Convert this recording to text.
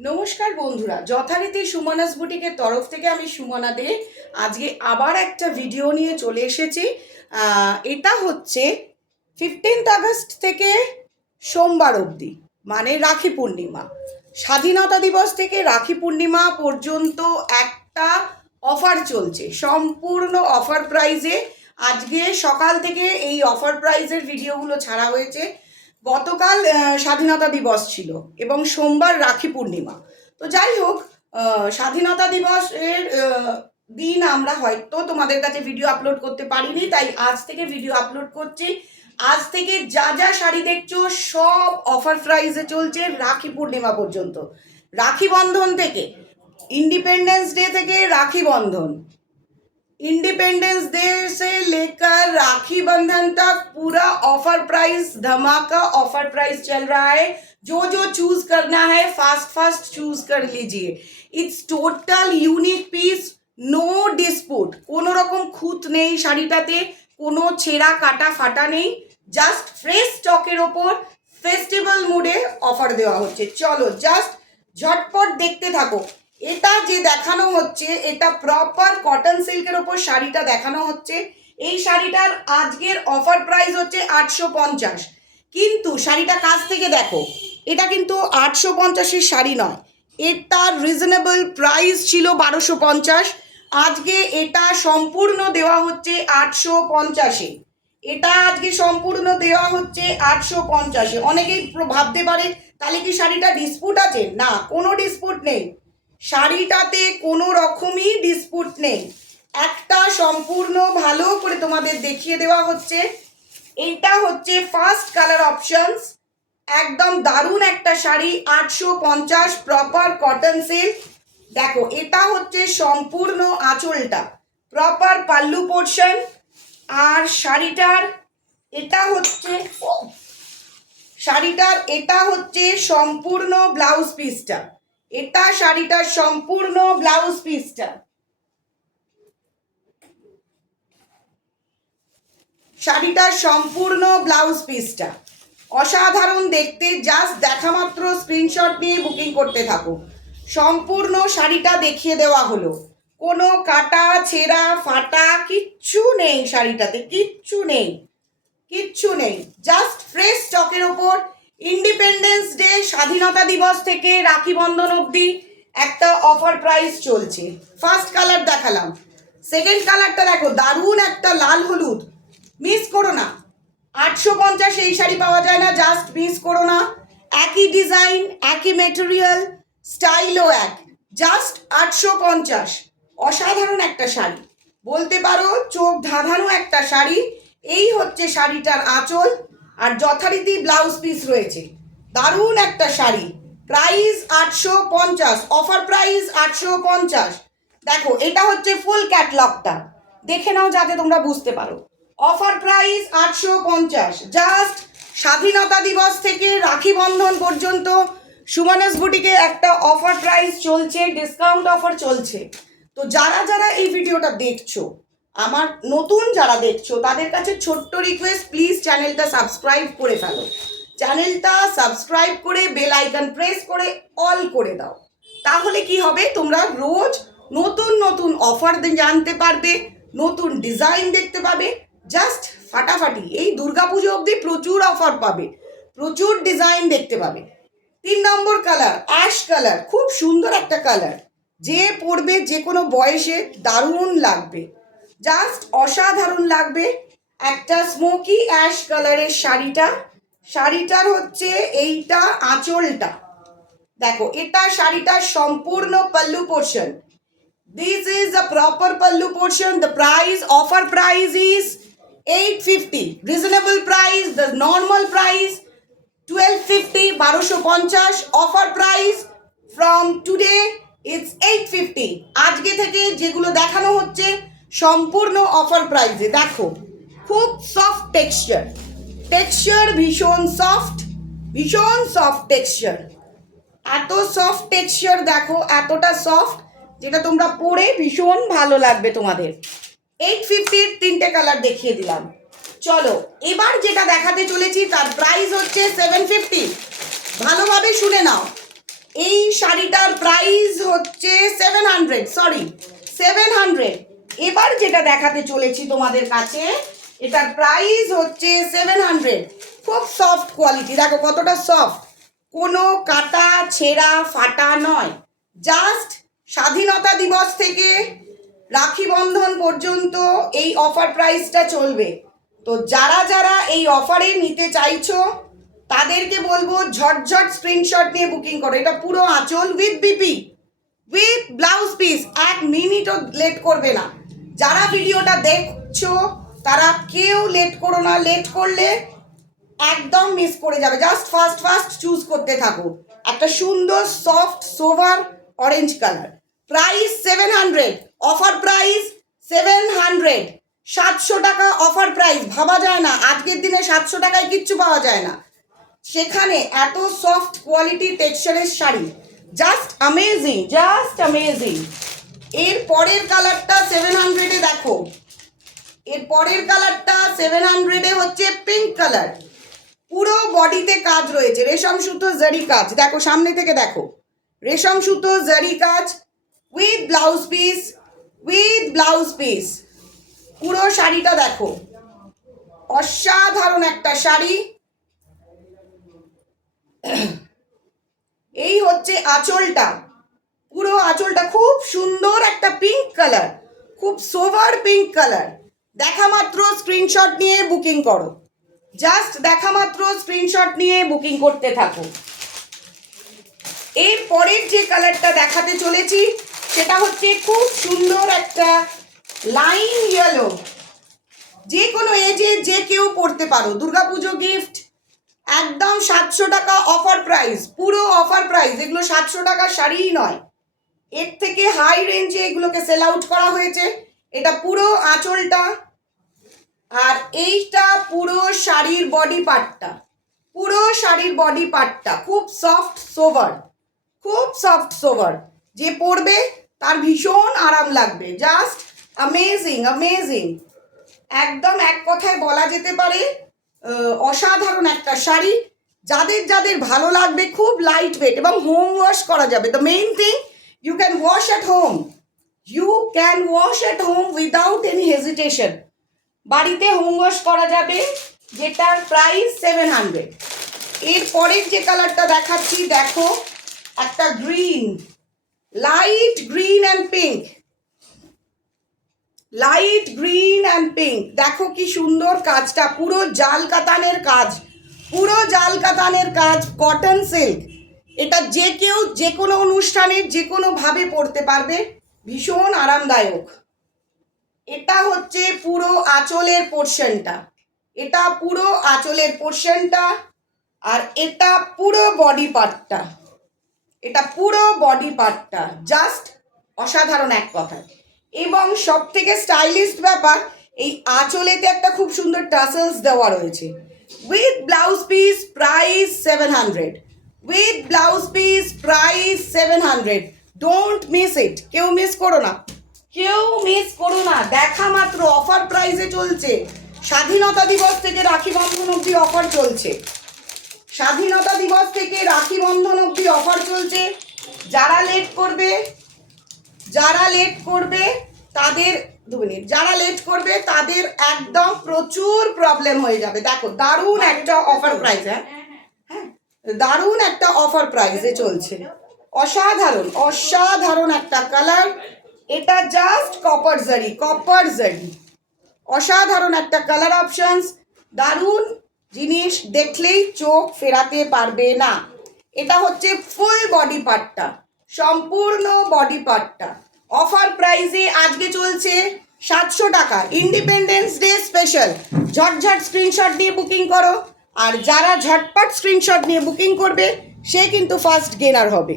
নমস্কার বন্ধুরা, যথারীতি সুমনাস বুটিকের তরফ থেকে আমি সুমনা দে আজকে আবার একটা ভিডিও নিয়ে চলে এসেছি। এটা হচ্ছে 15 আগস্ট থেকে সোমবার অবধি, মানে রাখি পূর্ণিমা, স্বাধীনতা দিবস থেকে রাখি পূর্ণিমা পর্যন্ত একটা অফার চলছে, সম্পূর্ণ অফার প্রাইজে। আজকে সকাল থেকে এই অফার প্রাইজের ভিডিওগুলো ছাড়া হয়েছে। গতকাল স্বাধীনতা দিবস ছিল এবং সোমবার রাখি পূর্ণিমা। তো যাই হোক, স্বাধীনতা দিবসের দিন আমরা হয়তো তোমাদের কাছে ভিডিও আপলোড করতে পারিনি, তাই আজ থেকে ভিডিও আপলোড করছি। আজ থেকে যা যা শাড়ি দেখছো সব অফার প্রাইসে চলছে রাখি পূর্ণিমা পর্যন্ত। রাখি বন্ধন থেকে, इंडिपेंडेंस डे থেকে राखी बंधन, इंडिपेंडेंस डे से लेकर राखी बंधन तक पूरा ऑफर प्राइस, धमाका ऑफर प्राइस चल रहा है। जो जो चूज करना है फास्ट फास्ट चूज कर लीजिए। It's total unique piece, no dispute. कोनो रकम खूत नहीं শাড়িটাতে, কোনো ছেঁড়া কাটা ফাটা নেই, জাস্ট ফ্রেশ স্টকের ওপর ফেস্টিভ্যাল মুডে অফার দেওয়া হচ্ছে। চলো জাস্ট ঝটপট দেখতে থাকো। এটা যে দেখানো হচ্ছে এটা প্রপার কটন সিল্কের ওপর শাড়িটা দেখানো হচ্ছে। এই শাড়িটার আজকের অফার প্রাইস হচ্ছে 850, কিন্তু শাড়িটা কাছ থেকে দেখো, এটা কিন্তু 850-এর শাড়ি নয়, এটার রিজনেবল প্রাইস ছিল 1250। আজকে এটা সম্পূর্ণ দেওয়া হচ্ছে 850-এ। এটা আজকে সম্পূর্ণ দেওয়া হচ্ছে 850-এ। অনেকেই ভাবতে পারে তাহলে কি শাড়িটা ডিসপুট আছে? না, কোনো ডিসপুট নেই, শাড়িটাতে কোনো রকমই ডিসপুট নেই। একটা সম্পূর্ণ ভালো করে তোমাদের দেখিয়ে দেওয়া হচ্ছে। এইটা হচ্ছে ফার্স্ট কালার অপশনস, একদম দারুণ একটা শাড়ি, 850, প্রপার কটন সিল্ক। দেখো এটা হচ্ছে সম্পূর্ণ আঁচলটা, প্রপার পাল্লু পোর্শন, আর শাড়িটার এটা হচ্ছে এটা হচ্ছে সম্পূর্ণ ব্লাউজ পিসটা। এটা শাড়িটার সম্পূর্ণ ব্লাউজ পিসটা, শাড়িটার সম্পূর্ণ ব্লাউজ পিসটা অসাধারণ দেখতে। জাস্ট দেখা মাত্র স্ক্রিনশট নিয়ে বুকিং করতে থাকো। সম্পূর্ণ শাড়িটা দেখিয়ে দেওয়া হলো, কোনো কাটা ছেঁড়া ফাটা কিচ্ছু নেই, শাড়িটাতে কিচ্ছু নেই, কিচ্ছু নেই, জাস্ট ফ্রেশ স্টকের ওপর। ইন্ডিপেন্ডেন্স ডে, স্বাধীনতা দিবস থেকে রাখি বন্ধন অবধি একটা অফার প্রাইস চলছে। ফার্স্ট কালার দেখালাম, সেকেন্ড কালারটা দেখো, দারুণ একটা লাল হলুদ, মিস করো না। 850 এই শাড়ি পাওয়া যায় না, জাস্ট মিস করো না। একই ডিজাইন, একই মেটেরিয়াল, স্টাইলও এক, জাস্ট 850। অসাধারণ একটা শাড়ি, বলতে পারো চোখ ধাঁধানো একটা শাড়ি। এই হচ্ছে শাড়িটার আঁচল, আর যথারীতি ব্লাউজ পিস রয়েছে। দারুণ একটা শাড়ি, প্রাইস 850, অফার প্রাইস 850। দেখো এটা হচ্ছে ফুল ক্যাটলগটা, দেখে নাও যাতে তোমরা বুঝতে পারো। অফার প্রাইস 850, জাস্ট স্বাধীনতা দিবস থেকে রাখি বন্ধন পর্যন্ত সুমনাস বুটিকে একটা অফার প্রাইস চলছে, ডিসকাউন্ট অফার চলছে। তো যারা যারা এই ভিডিওটা দেখছো, আমার নতুন যারা দেখছো তাদের কাছে ছোট্ট রিকোয়েস্ট, প্লিজ চ্যানেলটা সাবস্ক্রাইব করে ফেলো। চ্যানেলটা সাবস্ক্রাইব করে বেল আইকন প্রেস করে অল করে দাও। তাহলে কি হবে, তোমরা রোজ নতুন নতুন অফার জানতে পারবে, নতুন ডিজাইন দেখতে পাবে। জাস্ট ফাটাফাটি এই দুর্গাপুজো অবধি প্রচুর অফার পাবে, প্রচুর ডিজাইন দেখতে পাবে। 3 নম্বর কালার অ্যাশ কালার, খুব সুন্দর একটা কালার, যে পরবে যে কোনো বয়সে দারুণ লাগবে, জাস্ট অসাধারণ লাগবে। একটা স্মোকি অ্যাশ কালারের শাড়িটা, শাড়িটার হচ্ছে এইটা আঁচলটা দেখো, এটা শাড়িটার সম্পূর্ণ pallu portion. This is a proper pallu portion. The price, offer price is 850, reasonable price, the normal price 1250, 1250, offer price from today it's 850। আজকে থেকে যেগুলো দেখানো হচ্ছে সম্পূর্ণ অফার প্রাইসে। দেখো খুব সফট টেক্সচার, টেক্সচার ভীষণ সফট, ভীষণ সফট টেক্সচার, এত সফট টেক্সচার দেখো, এতটা সফট যেটা তোমরা পরে ভীষণ ভালো লাগবে তোমাদের। 850-র 3টে কালার দেখিয়ে দিলাম। চলো এবার যেটা দেখাতে চলেছি তার প্রাইস হচ্ছে 750। ভালোভাবে শুনে নাও, এই শাড়িটার প্রাইস হচ্ছে 700। এবার যেটা দেখাতে চলেছি তোমাদের কাছে, এটার প্রাইস হচ্ছে 700। খুব সফট কোয়ালিটি, দেখো কতটা সফট, কোনো কাটা ছেঁড়া ফাটা নয়। জাস্ট স্বাধীনতা দিবস থেকে রাখি বন্ধন পর্যন্ত এই অফার প্রাইসটা চলবে। তো যারা যারা এই অফারে নিতে চাইছো তাদেরকে বলবো ঝটঝট স্ক্রিনশট নিয়ে বুকিং করো। এটা পুরো আঁচল with BP with blouse piece, 1 মিনিটও লেট করবে না। যারা ভিডিওটা দেখছো তারা কেউ লেট করো না, লেট করলে একদম মিস করে যাবে। জাস্ট ফার্স্ট চুজ করতে থাকো। একটা সুন্দর soft sober orange colour, price 700, offer price 700, 700 টাকা অফার প্রাইস। ভাবা যায় না আজকের দিনে 700 টাকায় কিচ্ছু পাওয়া যায় না, সেখানে এত সফট কোয়ালিটি টেক্সচারের শাড়ি, জাস্ট অ্যামেজিং। এর পরের কালারটা 700-এ দেখো, এর পরের কালারটা 700-এ হচ্ছে পিঙ্ক কালার। পুরো বডিতে কাজ রয়েছে, রেশম সুতো জারি কাজ, দেখো সামনে থেকে দেখো, রেশম সুতো জারি কাজ উইথ ব্লাউজ পিস। পুরো শাড়িটা দেখো, অসাধারণ একটা শাড়ি। এই হচ্ছে আঁচলটা, পুরো আঁচলটা খুব সুন্দর একটা পিঙ্ক কালার, খুব সোভার পিঙ্ক কালার। দেখা মাত্র স্ক্রিনশট নিয়ে বুকিং করো, জাস্ট দেখা মাত্র স্ক্রিনশট নিয়ে বুকিং করতে থাকো। এর পরের যে কালারটা দেখাতে চলেছি সেটা হচ্ছে খুব সুন্দর একটা লাইন ইয়েলো। যে কোনো এজে যে কেউ পরতে পারো, দুর্গাপুজো গিফট। একদম 700 টাকা অফার প্রাইস, পুরো অফার প্রাইস। এগুলো 700 টাকার শাড়িই নয়, এর থেকে হাই রেঞ্জে এগুলোকে সেল আউট করা হয়েছে। এটা পুরো আঁচলটা, আর এইটা পুরো শাড়ির বডি পার্টটা, খুব সফট সোভার। যে পরবে তার ভীষণ আরাম লাগবে। জাস্ট অ্যামেজিং, একদম এক কথায় বলা যেতে পারে অসাধারণ একটা শাড়ি। যাদের ভালো লাগবে, খুব লাইট ওয়েট এবং হোম ওয়াশ করা যাবে। The main thing, you can wash at home without any hesitation. বাড়িতে হোম ওয়াশ করা যাবে, যেটার প্রাইস 700। এর পরের যে কালারটা দেখাচ্ছি দেখো, একটা green, light green and pink. দেখো কি সুন্দর কাজটা, পুরো জাল কাতানের কাজ, কটন সিল্ক। এটা যে কেউ যে কোনো অনুষ্ঠানে যে কোনোভাবে পরতে পারবে, ভীষণ আরামদায়ক। এটা হচ্ছে পুরো আঁচলের পোর্শনটা, আর এটা পুরো বডি পার্টটা, জাস্ট অসাধারণ এক কথায়। এবং সব থেকে স্টাইলিশ ব্যাপার, এই আঁচলেতে একটা খুব সুন্দর টাসেলস দেওয়া রয়েছে। With blouse piece price 700। Don't miss it, কেউ মিস করো না। দেখা মাত্র অফার প্রাইসে চলছে। স্বাধীনতা দিবস থেকে রাখি বন্ধন অবধি অফার চলছে। যারা লেট করবে তাদের একদম প্রচুর প্রবলেম হয়ে যাবে। দেখো দারুণ একটা অফার প্রাইস, দারুণ একটা অফার প্রাইসে চলছে। অসাধারণ একটা কালার। এটা জাস্ট কপার জারি, অসাধারণ একটা কালার অপশনস। দারুণ জিনিস, দেখলেই চোখ ফেরাতে পারবে না। এটা হচ্ছে ফুল বডি পার্টটা, সম্পূর্ণ বডি পার্টটা। অফার প্রাইসে আজকে চলছে 700 টাকা, ইন্ডিপেন্ডেন্স ডে স্পেশাল। ঝটঝট স্ক্রিনশট দিয়ে বুকিং করো, আর যারা ঝটপট স্ক্রিনশট নিয়ে বুকিং করবে সে কিন্তু ফার্স্ট গেনার হবে।